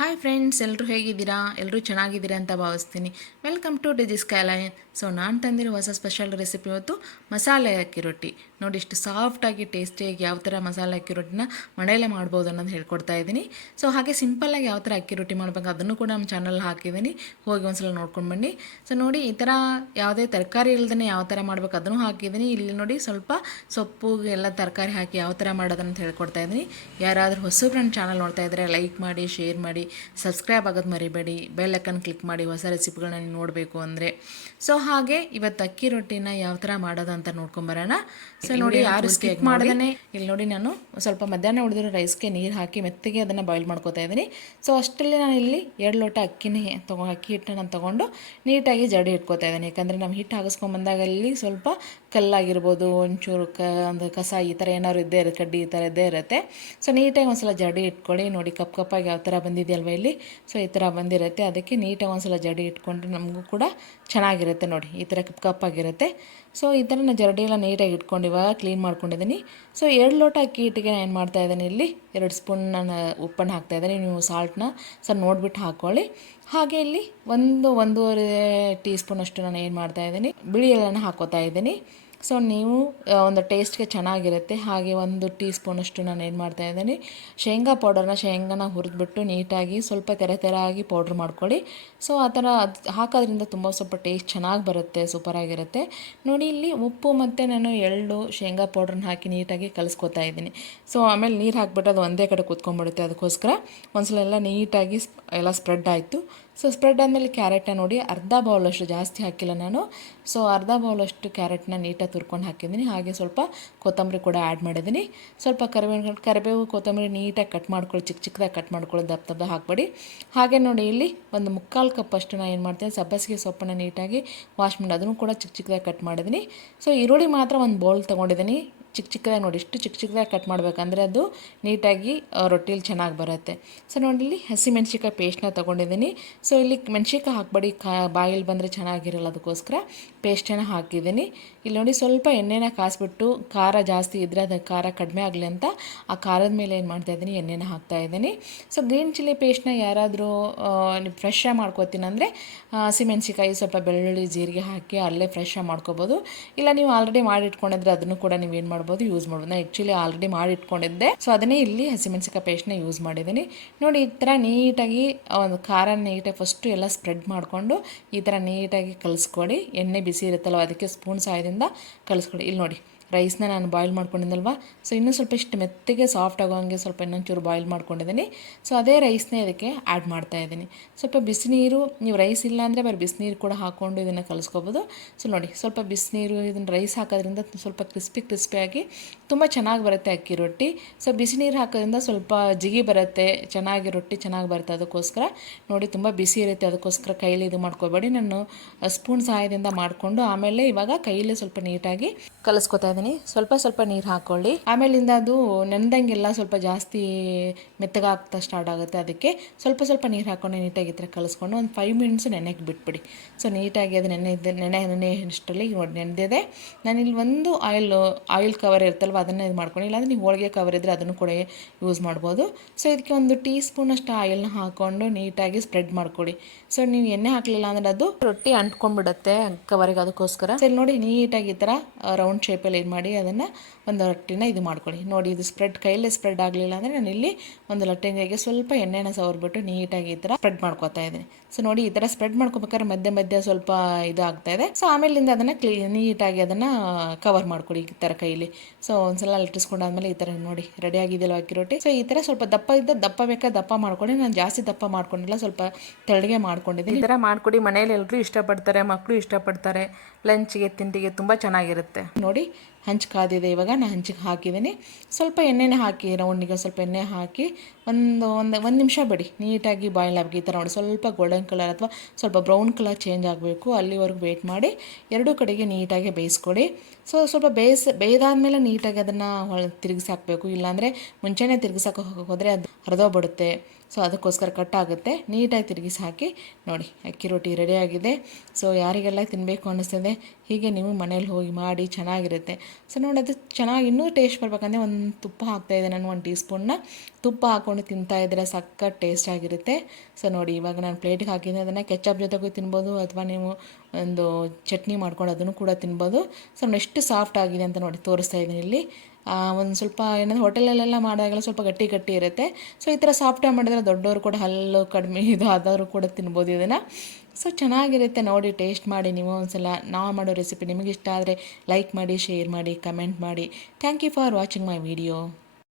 Hi friends, ಎಲ್ಲರೂ ಹೇಗಿದ್ದೀರಾ? ಎಲ್ಲರೂ ಚೆನ್ನಾಗಿದ್ದೀರಾ ಅಂತ ಭಾವಿಸ್ತೀನಿ. ವೆಲ್ಕಮ್ ಟು ಡಿಜಿಸ್ ಕ್ಯಾಲೈನ್. ಸೊ ನಾನು ತಂದಿರೋ ಹೊಸ ಸ್ಪೆಷಲ್ ರೆಸಿಪಿ ಇವತ್ತು ಮಸಾಲೆ ಅಕ್ಕಿ ರೊಟ್ಟಿ. ನೋಡಿ, ಇಷ್ಟು ಸಾಫ್ಟಾಗಿ ಟೇಸ್ಟಿಯಾಗಿ ಯಾವ ಥರ ಮಸಾಲೆ ಅಕ್ಕಿ ರೊಟ್ಟಿನ ಮನೆಯಲ್ಲೇ ಮಾಡ್ಬೋದು ಅನ್ನೋದು ಹೇಳ್ಕೊಡ್ತಾ ಇದ್ದೀನಿ. ಸೊ ಹಾಗೆ ಸಿಂಪಲ್ಲಾಗಿ ಯಾವ ಥರ ಅಕ್ಕಿ ರೊಟ್ಟಿ ಮಾಡಬೇಕು ಅದನ್ನು ಕೂಡ ನಮ್ಮ ಚಾನಲ್ ಹಾಕಿದ್ದೀನಿ, ಹೋಗಿ ಒಂದ್ಸಲ ನೋಡ್ಕೊಂಡು ಬನ್ನಿ. ಸೊ ನೋಡಿ, ಈ ಥರ ಯಾವುದೇ ತರಕಾರಿ ಇಲ್ಲದೇ ಯಾವ ಥರ ಮಾಡಬೇಕು ಅದನ್ನು ಹಾಕಿದ್ದೀನಿ. ಇಲ್ಲಿ ನೋಡಿ, ಸ್ವಲ್ಪ ಸೊಪ್ಪು ಎಲ್ಲ ತರಕಾರಿ ಹಾಕಿ ಯಾವ ಥರ ಮಾಡೋದಂತ ಹೇಳ್ಕೊಡ್ತಾ ಇದ್ದೀನಿ. ಯಾರಾದರೂ ಹೊಸಬ್ರು ನನ್ನ ಚಾನಲ್ ನೋಡ್ತಾ ಇದ್ದರೆ ಲೈಕ್ ಮಾಡಿ, ಶೇರ್ ಮಾಡಿ, ಸಬ್ಸ್ಕ್ರೈಬ್ ಆಗೋದು ಮರಿಬೇಡಿ. ಬೆಲ್ ಐಕನ್ ಕ್ಲಿಕ್ ಮಾಡಿ ಹೊಸ ರೆಸಿಪಿಗಳನ್ನ ನೀವು ನೋಡಬೇಕು ಅಂದರೆ. ಸೊ ಹಾಗೆ ಇವತ್ತು ಅಕ್ಕಿ ರೊಟ್ಟಿನ ಯಾವ ಥರ ಮಾಡೋದು ಅಂತ ನೋಡ್ಕೊಂಬರೋಣ. ಸೊ ನೋಡಿ, ಯಾರು ಸ್ಕಿಪ್ ಮಾಡ್ದೇ ಇಲ್ಲಿ ನೋಡಿ, ನಾನು ಸ್ವಲ್ಪ ಮಧ್ಯಾಹ್ನ ಉಳಿದಿರೋ ರೈಸ್ಗೆ ನೀರು ಹಾಕಿ ಮೆತ್ತಗೆ ಅದನ್ನು ಬಾಯ್ಲ್ ಮಾಡ್ಕೋತಾ ಇದ್ದೀನಿ. ಸೊ ಅಷ್ಟರಲ್ಲಿ ನಾನು ಇಲ್ಲಿ 2 ಲೋಟ ಅಕ್ಕಿ ಹಿಟ್ಟನ್ನು ತೊಗೊಂಡು ನೀಟಾಗಿ ಜಡಿ ಇಟ್ಕೋತಾ ಇದ್ದೀನಿ. ಯಾಕಂದರೆ ನಾವು ಹಿಟ್ಟು ಹಾಕಿಸ್ಕೊಂಬಂದಾಗ ಅಲ್ಲಿ ಸ್ವಲ್ಪ ಕಲ್ಲಾಗಿರ್ಬೋದು, ಒಂಚೂರು ಒಂದು ಕಸ ಈ ಥರ ಏನಾದ್ರು ಇದ್ದೇ ಇರುತ್ತೆ, ಕಡ್ಡಿ ಈ ಥರ ಇದ್ದೇ ಇರುತ್ತೆ. ಸೊ ನೀಟಾಗಿ ಒಂದ್ಸಲ ಜಡಿ ಇಟ್ಕೊಳ್ಳಿ. ನೋಡಿ, ಕಪ್ಪಾಗಿ ಯಾವ ಥರ ಬಂದಿದೆಯಲ್ವ ಇಲ್ಲಿ. ಸೊ ಈ ಥರ ಬಂದಿರುತ್ತೆ. ಅದಕ್ಕೆ ನೀಟಾಗಿ ಒಂದ್ಸಲ ಜಡಿ ಇಟ್ಕೊಂಡ್ರೆ ನಮಗೂ ಕೂಡ ಚೆನ್ನಾಗಿರುತ್ತೆ. ನೋಡಿ, ಈ ಥರ ಕಪ್ಪಾಗಿರುತ್ತೆ. ಸೊ ಈ ಥರ ನಾನು ಜರಡಿ ಎಲ್ಲ ನೀಟಾಗಿ ಇಟ್ಕೊಂಡು ಇವಾಗ ಕ್ಲೀನ್ ಮಾಡ್ಕೊಂಡಿದ್ದೀನಿ. ಸೊ 2 ಲೋಟ ಅಕ್ಕಿ ಹಿಟ್ಟಿಗೆ ನಾನು ಏನು ಮಾಡ್ತಾಯಿದ್ದೀನಿ, ಇಲ್ಲಿ 2 ಸ್ಪೂನ್ ನಾನು ಉಪ್ಪನ್ನು ಹಾಕ್ತಾಯಿದ್ದೀನಿ. ನೀವು ಸಾಲ್ಟ್ನ ಸ್ವಲ್ಪ ನೋಡಿಬಿಟ್ಟು ಹಾಕ್ಕೊಳ್ಳಿ. ಹಾಗೆ ಇಲ್ಲಿ ಒಂದೂವರೆ ಟೀ ಸ್ಪೂನಷ್ಟು ನಾನು ಏನು ಮಾಡ್ತಾಯಿದ್ದೀನಿ, ಬಿಳಿ ಎಳ್ಳನ್ನು ಹಾಕೋತಾ ಇದ್ದೀನಿ. ಸೊ ನೀವು ಒಂದು ಟೇಸ್ಟ್ಗೆ ಚೆನ್ನಾಗಿರುತ್ತೆ. ಹಾಗೆ 1 ಟೀ ಸ್ಪೂನಷ್ಟು ನಾನು ಏನು ಮಾಡ್ತಾಯಿದ್ದೀನಿ, ಶೇಂಗಾನ ಹುರಿದ್ಬಿಟ್ಟು ನೀಟಾಗಿ ಸ್ವಲ್ಪ ತೆರೆ ಆಗಿ ಪೌಡ್ರ್ ಮಾಡ್ಕೊಳ್ಳಿ. ಸೊ ಆ ಥರ ಹಾಕೋದ್ರಿಂದ ತುಂಬ ಸ್ವಲ್ಪ ಟೇಸ್ಟ್ ಚೆನ್ನಾಗಿ ಬರುತ್ತೆ, ಸೂಪರಾಗಿರುತ್ತೆ. ನೋಡಿ, ಇಲ್ಲಿ ಉಪ್ಪು ಮತ್ತು ನಾನು ಎಳ್ಳು ಶೇಂಗಾ ಪೌಡ್ರನ್ನ ಹಾಕಿ ನೀಟಾಗಿ ಕಲಿಸ್ಕೊತಾ ಇದ್ದೀನಿ. ಸೊ ಆಮೇಲೆ ನೀರು ಹಾಕ್ಬಿಟ್ಟು ಅದು ಒಂದೇ ಕಡೆ ಕೂತ್ಕೊಂಡ್ಬಿಡುತ್ತೆ. ಅದಕ್ಕೋಸ್ಕರ ಒಂದ್ಸಲ ಎಲ್ಲ ನೀಟಾಗಿ ಎಲ್ಲ ಸ್ಪ್ರೆಡ್ ಆಯಿತು. ಸೊ ಸ್ಪ್ರೆಡ್ ಆದಮೇಲೆ ಕ್ಯಾರೆಟ್ನ ನೋಡಿ, ಅರ್ಧ ಬೌಲಷ್ಟು, ಜಾಸ್ತಿ ಹಾಕಿಲ್ಲ ನಾನು. ಸೊ ಅರ್ಧ ಬೌಲಷ್ಟು ಕ್ಯಾರೆಟ್ನ ನೀಟಾಗಿ ತುರ್ಕೊಂಡು ಹಾಕಿದ್ದೀನಿ. ಹಾಗೆ ಸ್ವಲ್ಪ ಕೊತ್ತಂಬರಿ ಕೂಡ ಆ್ಯಡ್ ಮಾಡಿದ್ದೀನಿ. ಸ್ವಲ್ಪ ಕರಿಬೇವು ಕೊತ್ತಂಬರಿ ನೀಟಾಗಿ ಕಟ್ ಮಾಡ್ಕೊಳ್ಳಿ, ಚಿಕ್ಕದಾಗಿ ಕಟ್ ಮಾಡ್ಕೊಳ್ಳಿ, ದಪ್ಪ ಹಾಕ್ಬೇಡಿ. ಹಾಗೆ ನೋಡಿ, ಇಲ್ಲಿ 1/4 ಕಪ್ಪಷ್ಟು ನಾನು ಏನು ಮಾಡ್ತೀನಿ, ಸಬ್ಬಸಿಗೆ ಸೊಪ್ಪನ್ನು ನೀಟಾಗಿ ವಾಶ್ ಮಾಡಿ ಅದನ್ನು ಕೂಡ ಚಿಕ್ಕದಾಗಿ ಕಟ್ ಮಾಡಿದ್ದೀನಿ. ಸೊ ಈರುಳ್ಳಿ ಮಾತ್ರ ಒಂದು ಬೌಲ್ ತೊಗೊಂಡಿದ್ದೀನಿ. ಚಿಕ್ಕದಾಗಿ ನೋಡಿ, ಇಷ್ಟು ಚಿಕ್ಕದಾಗಿ ಕಟ್ ಮಾಡಬೇಕಂದ್ರೆ ಅದು ನೀಟಾಗಿ ರೊಟ್ಟಿಲಿ ಚೆನ್ನಾಗಿ ಬರುತ್ತೆ. ಸೊ ನೋಡಿ, ಇಲ್ಲಿ ಹಸಿಮೆಣ್ಸಿಕಾಯಿ ಪೇಸ್ಟ್ನ ತೊಗೊಂಡಿದ್ದೀನಿ. ಸೊ ಇಲ್ಲಿ ಮೆಣ್ಸಿಕಾಯಿ ಹಾಕಬೇಡಿ, ಬಾಯಲ್ಲಿ ಬಂದರೆ ಚೆನ್ನಾಗಿರಲ್ಲ, ಅದಕ್ಕೋಸ್ಕರ ಪೇಸ್ಟನ್ನು ಹಾಕಿದ್ದೀನಿ. ಇಲ್ಲಿ ನೋಡಿ, ಸ್ವಲ್ಪ ಎಣ್ಣೆನ ಕಾಯಿಸ್ಬಿಟ್ಟು ಖಾರ ಜಾಸ್ತಿ ಇದ್ದರೆ ಅದು ಖಾರ ಕಡಿಮೆ ಆಗಲಿ ಅಂತ ಆ ಖಾರದ ಮೇಲೆ ಏನು ಮಾಡ್ತಾಯಿದ್ದೀನಿ, ಎಣ್ಣೆನ ಹಾಕ್ತಾಯಿದ್ದೀನಿ. ಸೊ ಗ್ರೀನ್ ಚಿಲ್ಲಿ ಪೇಸ್ಟ್ನ ಯಾರಾದರೂ ಫ್ರೆಶ್ ಆಗಿ ಮಾಡ್ಕೋತೀನಿ ಅಂದರೆ ಹಸಿಮೆಣ್ಸಿಕಾಯಿ, ಸ್ವಲ್ಪ ಬೆಳ್ಳುಳ್ಳಿ, ಜೀರಿಗೆ ಹಾಕಿ ಅಲ್ಲೇ ಫ್ರೆಶ್ ಆಗಿ ಮಾಡ್ಕೋಬೋದು. ಇಲ್ಲ ನೀವು ಆಲ್ರೆಡಿ ಮಾಡಿಟ್ಕೊಂಡಿದ್ರೆ ಅದನ್ನು ಕೂಡ ನೀವು ಏನು ಮಾಡ್ಬೋದು, ಯೂಸ್ ಮಾಡ್ಬೋದು. ನಾನು ಆ್ಯಕ್ಚುಲಿ ಆಲ್ರೆಡಿ ಮಾಡಿಟ್ಕೊಂಡಿದ್ದೆ. ಸೊ ಅದನ್ನೇ ಇಲ್ಲಿ ಹಸಿಮೆಣ್ಸಿಕಾಯಿ ಪೇಸ್ಟ್ನ ಯೂಸ್ ಮಾಡಿದ್ದೀನಿ. ನೋಡಿ, ಈ ಥರ ನೀಟಾಗಿ ಒಂದು ಖಾರ ನೀಟಾಗಿ ಫಸ್ಟು ಎಲ್ಲ ಸ್ಪ್ರೆಡ್ ಮಾಡಿಕೊಂಡು ಈ ಥರ ನೀಟಾಗಿ ಕಲಿಸ್ಕೊಡಿ. ಎಣ್ಣೆ ಬಿಸಿ ಇರುತ್ತಲ್ವ, ಅದಕ್ಕೆ ಸ್ಪೂನ್ ಸಹಾಯದಿಂದ ಕಲಿಸ್ಕೊಡಿ. ಇಲ್ಲಿ ನೋಡಿ, ರೈಸ್ನ ನಾನು ಬಾಯ್ಲ್ ಮಾಡ್ಕೊಂಡಿದ್ದಲ್ವ. ಸೊ ಇನ್ನೂ ಸ್ವಲ್ಪ ಇಷ್ಟು ಮೆತ್ತಗೆ ಸಾಫ್ಟ್ ಆಗೋಂಗೆ ಸ್ವಲ್ಪ ಇನ್ನೊಂಚೂರು ಬಾಯ್ಲ್ ಮಾಡ್ಕೊಂಡಿದ್ದೀನಿ. ಸೊ ಅದೇ ರೈಸ್ನ ಇದಕ್ಕೆ ಆ್ಯಡ್ ಮಾಡ್ತಾಯಿದ್ದೀನಿ. ಸ್ವಲ್ಪ ಬಿಸಿನೀರು, ನೀವು ರೈಸ್ ಇಲ್ಲ ಅಂದರೆ ಬರೀ ಬಿಸಿನೀರು ಕೂಡ ಹಾಕ್ಕೊಂಡು ಇದನ್ನು ಕಲಿಸ್ಕೋಬೋದು. ಸೊ ನೋಡಿ, ಸ್ವಲ್ಪ ಬಿಸಿನೀರು ಇದನ್ನು ರೈಸ್ ಹಾಕೋದ್ರಿಂದ ಸ್ವಲ್ಪ ಕ್ರಿಸ್ಪಿಯಾಗಿ ತುಂಬ ಚೆನ್ನಾಗಿ ಬರುತ್ತೆ ಅಕ್ಕಿ ರೊಟ್ಟಿ. ಸೊ ಬಿಸಿನೀರು ಹಾಕೋದ್ರಿಂದ ಸ್ವಲ್ಪ ಜಿಗಿ ಬರುತ್ತೆ, ಚೆನ್ನಾಗಿ ರೊಟ್ಟಿ ಚೆನ್ನಾಗಿ ಬರುತ್ತೆ. ಅದಕ್ಕೋಸ್ಕರ ನೋಡಿ, ತುಂಬ ಬಿಸಿ ಇರುತ್ತೆ, ಅದಕ್ಕೋಸ್ಕರ ಕೈಲಿ ಇದು ಮಾಡ್ಕೋಬೇಡಿ. ನಾನು ಸ್ಪೂನ್ ಸಹಾಯದಿಂದ ಮಾಡಿಕೊಂಡು ಆಮೇಲೆ ಇವಾಗ ಕೈಲೇ ಸ್ವಲ್ಪ ನೀಟಾಗಿ ಕಲಿಸ್ಕೊತಾ ಇದ್ದೀನಿ. ಸ್ವಲ್ಪ ನೀರು ಹಾಕ್ಕೊಳ್ಳಿ. ಆಮೇಲಿಂದ ಅದು ನೆನೆದಂಗೆಲ್ಲ ಸ್ವಲ್ಪ ಜಾಸ್ತಿ ಮೆತ್ತಗಾಗ್ತಾ ಸ್ಟಾರ್ಟ್ ಆಗುತ್ತೆ. ಅದಕ್ಕೆ ಸ್ವಲ್ಪ ನೀರು ಹಾಕ್ಕೊಂಡು ನೀಟಾಗಿ ಈ ಥರ ಕಲಿಸ್ಕೊಂಡು ಒಂದು 5 ಮಿನಿಟ್ಸ್ ನೆನೆಗೆ ಬಿಟ್ಬಿಡಿ. ಸೊ ನೀಟಾಗಿ ಅದು ನೆನೆ ಅಷ್ಟರಲ್ಲಿ ನೋಡಿ ನೆನೆದಿದೆ. ನಾನಿಲ್ಲಿ ಒಂದು ಆಯಿಲ್ ಕವರ್ ಇರುತ್ತಲ್ವ ಅದನ್ನು ಇದು ಮಾಡ್ಕೊಂಡು, ಇಲ್ಲಾಂದರೆ ನೀವು ಹೋಳಿಗೆ ಕವರ್ ಇದ್ದರೆ ಅದನ್ನು ಕೂಡ ಯೂಸ್ ಮಾಡ್ಬೋದು. ಸೊ ಇದಕ್ಕೆ 1 ಟೀ ಸ್ಪೂನಷ್ಟು ಆಯಿಲ್ನ ಹಾಕ್ಕೊಂಡು ನೀಟಾಗಿ ಸ್ಪ್ರೆಡ್ ಮಾಡ್ಕೊಳ್ಳಿ. ಸೊ ನೀವು ಎಣ್ಣೆ ಹಾಕಲಿಲ್ಲ ಅಂದರೆ ಅದು ರೊಟ್ಟಿ ಅಂಟ್ಕೊಂಡ್ಬಿಡುತ್ತೆ ಕವರಿಗೆ, ಅದಕ್ಕೋಸ್ಕರ. ಸೊ ನೋಡಿ, ನೀಟಾಗಿ ಈ ಥರ ರೌಂಡ್ ಶೇಪಲ್ಲಿ ಇದು ಮಾಡಿ ಅದನ್ನು ಒಂದು ರೊಟ್ಟಿನ ಇದು ಮಾಡ್ಕೊಳ್ಳಿ. ನೋಡಿ, ಇದು ಕೈಯಲ್ಲೇ ಸ್ಪ್ರೆಡ್ ಆಗಲಿಲ್ಲ ಅಂದರೆ ನಾನು ಇಲ್ಲಿ ಒಂದು ಲಟ್ಟೆಗೆ ಸ್ವಲ್ಪ ಎಣ್ಣೆನ ಸವರ್ಬಿಟ್ಟು ನೀಟಾಗಿ ಈ ಥರ ಸ್ಪ್ರೆಡ್ ಮಾಡ್ಕೊತಾ ಇದ್ದೀನಿ. ಸೊ ನೋಡಿ, ಈ ಥರ ಸ್ಪ್ರೆಡ್ ಮಾಡ್ಕೋಬೇಕಾದ್ರೆ ಮಧ್ಯ ಸ್ವಲ್ಪ ಇದು ಆಗ್ತಾ ಇದೆ. ಸೊ ಆಮೇಲಿಂದ ಅದನ್ನು ನೀಟಾಗಿ ಅದನ್ನು ಕವರ್ ಮಾಡ್ಕೊಳ್ಳಿ ಈ ಥರ ಕೈಲಿ. ಸೊ ಒಂದ್ಸಲ ಲಟ್ಟಿಸ್ಕೊಂಡಾದ್ಮೇಲೆ ಈ ಥರ ನೋಡಿ ರೆಡಿ ಆಗಿದೆಯಲ್ಲ ಅಕ್ಕಿ ರೊಟ್ಟಿ. ಸೊ ಈ ಥರ ಸ್ವಲ್ಪ ದಪ್ಪ ಬೇಕಾ ದಪ್ಪ ಮಾಡ್ಕೊಂಡು, ನಾನು ಜಾಸ್ತಿ ದಪ್ಪ ಮಾಡ್ಕೊಂಡಿಲ್ಲ, ಸ್ವಲ್ಪ ತೆಳ್ಳಗೆ ಮಾಡ್ಕೊಂಡಿದ್ದೀನಿ. ಈ ಥರ ಮಾಡ್ಕೊಡಿ, ಮನೇಲಿ ಎಲ್ಲರೂ ಇಷ್ಟಪಡ್ತಾರೆ, ಮಕ್ಕಳು ಇಷ್ಟಪಡ್ತಾರೆ. ಲಂಚ್ಗೆ ತಿಂಡಿಗೆ ತುಂಬ ಚೆನ್ನಾಗಿರುತ್ತೆ. ನೋಡಿ, ಹಂಚು ಕಾದಿದೆ. ಇವಾಗ ನಾನು ಹಂಚಿಗೆ ಹಾಕಿದ್ದೀನಿ. ಸ್ವಲ್ಪ ಎಣ್ಣೆನೇ ಹಾಕಿ, ರೌಂಡಿಗೆ ಸ್ವಲ್ಪ ಎಣ್ಣೆ ಹಾಕಿ ಒಂದು ನಿಮಿಷ ಬಿಡಿ, ನೀಟಾಗಿ ಬಾಯ್ಲ್ ಆಗಿ ಈ ಥರ ನೋಡಿ ಸ್ವಲ್ಪ ಗೋಲ್ಡನ್ ಕಲರ್ ಅಥವಾ ಸ್ವಲ್ಪ ಬ್ರೌನ್ ಕಲರ್ ಚೇಂಜ್ ಆಗಬೇಕು, ಅಲ್ಲಿವರೆಗೂ ವೆಯ್ಟ್ ಮಾಡಿ 2 ಕಡೆಗೆ ನೀಟಾಗಿ ಬೇಯಿಸ್ಕೊಡಿ. ಸೊ ಸ್ವಲ್ಪ ಬೇಯ್ದಾದ್ಮೇಲೆ ನೀಟಾಗಿ ಅದನ್ನು ತಿರುಗಿಸಾಕಬೇಕು. ಇಲ್ಲಾಂದರೆ ಮುಂಚೆನೇ ತಿರುಗಿಸೋಕೆ ಹೋದರೆ ಅದು ಹರಿದೋಗ್ಬಿಡುತ್ತೆ. ಸೊ ಅದಕ್ಕೋಸ್ಕರ ಕಟ್ ಆಗುತ್ತೆ. ನೀಟಾಗಿ ತಿರುಗಿಸಿ ಹಾಕಿ ನೋಡಿ ಅಕ್ಕಿ ರೊಟ್ಟಿ ರೆಡಿಯಾಗಿದೆ. ಸೊ ಯಾರಿಗೆಲ್ಲ ತಿನ್ನಬೇಕು ಅನ್ನಿಸ್ತದೆ ಹೀಗೆ ನೀವು ಮನೇಲಿ ಹೋಗಿ ಮಾಡಿ ಚೆನ್ನಾಗಿರುತ್ತೆ. ಸೊ ನೋಡಿ ಅದು ಚೆನ್ನಾಗಿ ಇನ್ನೂ ಟೇಸ್ಟ್ ಬರ್ಬೇಕಂದ್ರೆ ಒಂದು ತುಪ್ಪ ಹಾಕ್ತಾಯಿದ್ದೆ ನಾನು, 1 ಟೀ ಸ್ಪೂನ್ನ ತುಪ್ಪ ಹಾಕ್ಕೊಂಡು ತಿಂತಾಯಿದ್ರೆ ಸಖತ್ ಟೇಸ್ಟ್ ಆಗಿರುತ್ತೆ. ಸೊ ನೋಡಿ ಇವಾಗ ನಾನು ಪ್ಲೇಟಿಗೆ ಹಾಕಿದ್ದೆ, ಅದನ್ನು ಕೆಚಪ್ ಜೊತೆಗೂ ತಿನ್ಬೋದು ಅಥವಾ ನೀವು ಒಂದು ಚಟ್ನಿ ಮಾಡ್ಕೊಂಡು ಅದನ್ನು ಕೂಡ ತಿನ್ಬೋದು. ಸೊ ಎಷ್ಟು ಸಾಫ್ಟ್ ಆಗಿದೆ ಅಂತ ನೋಡಿ ತೋರಿಸ್ತಾ ಇದ್ದೀನಿ ಇಲ್ಲಿ. ಒಂದು ಸ್ವಲ್ಪ ಏನಂದರೆ ಹೋಟೆಲಲ್ಲೆಲ್ಲ ಮಾಡಿದಾಗೆಲ್ಲ ಸ್ವಲ್ಪ ಗಟ್ಟಿ ಗಟ್ಟಿ ಇರುತ್ತೆ. ಸೊ ಈ ಥರ ಸಾಫ್ಟಾಗಿ ಮಾಡಿದ್ರೆ ದೊಡ್ಡವರು ಕೂಡ ಹಲ್ಲು ಕಡಿಮೆ ಇದು ಆದವರು ಕೂಡ ತಿನ್ಬೋದು ಇದನ್ನು. ಸೊ ಚೆನ್ನಾಗಿರುತ್ತೆ ನೋಡಿ, ಟೇಸ್ಟ್ ಮಾಡಿ ನೀವು ಒಂದ್ಸಲ. ನಾವು ಮಾಡೋ ರೆಸಿಪಿ ನಿಮಗೆ ಇಷ್ಟ ಆದರೆ ಲೈಕ್ ಮಾಡಿ, ಶೇರ್ ಮಾಡಿ, ಕಮೆಂಟ್ ಮಾಡಿ. Thank you for watching my video.